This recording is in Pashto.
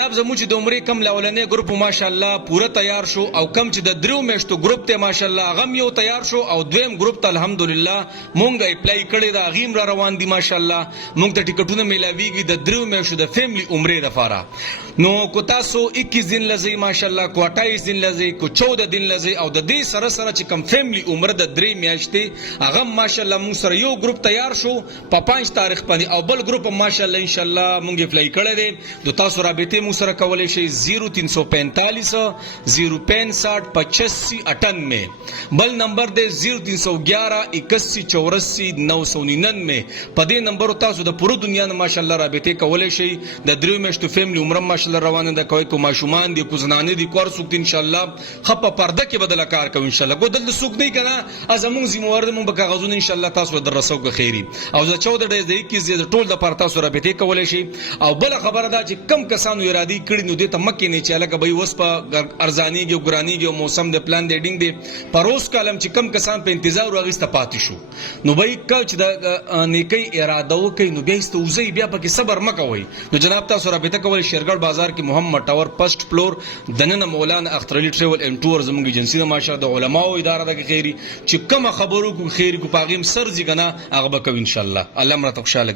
جناب زموږ چې د عمرې کم لاولنې ګروپ ماشاءالله پوره تیار شو او کم چې د دریو میاشتو ګروپ ته ماشاءالله هغه یو تیار شو او دویم ګروپ ته الحمدلله مونږ اپلای کړی دا غیم را روان دي ماشاءالله مونږ ته ټیکټونه میلاویږي د دریو میاشتو د فیملی عمرې لپاره. نو کو تاسو 21 دن لزی ماشاءالله کو 28 دن لزی کو 14 دن لزی او د دې سره سره چې کم فیملی عمر د درې میاشتې هغه ماشاءالله مونږ سره یو ګروپ تیار شو په 5 تاریخ باندې او بل ګروپ ماشاءالله ان شاء الله مونږ اپلای کړی دی. د تاسو رابطه مو سره کولای شئ 0345 065 85 98 بل نمبر دی 0311 81 84 999 په دې نمبر تاسو د پوره دنیا نه ماشاءالله رابطه کولای شئ. د دریو میاشتو فیملی عمر ماشاءالله روانه ده کوي کو ماشومان دي کو زنانه دي کور سوک ان شاء الله خپ پرده کې بدل کار کوي ان شاء الله ګودل سوک نه کنه ازمون زموږ مون به کاغذونه ان شاء الله تاسو در رسو کو خیری او د 14 ډیز کې زیات ټول د پر تاسو رابطه کولای شي. او بل خبره ده چې کم کسانو ارادي کړی نو د تمکه نه چاله کوي وس په ارزانیږي او ګرانیږي او موسم د پلان د ډینګ دی پروس کالم چې کم کسان په انتظار واغسته پاتې شو نو به کچ د نیکی اراده وکي نو بیا استوزي بیا پکې صبر مکوي. نو جناب تاسو رابطه کول شیرګړ بازار کې محمد ټاور فرست فلور دننه مولانا اختر علي ټریول اینڈ ټور زموږ ایجنسی د ماشاءالله د علماو اداره د خیری چې کوم خبرو کو خیری کو پاغیم سر ځګنا هغه به کو ان شاء الله الله مرته خوشاله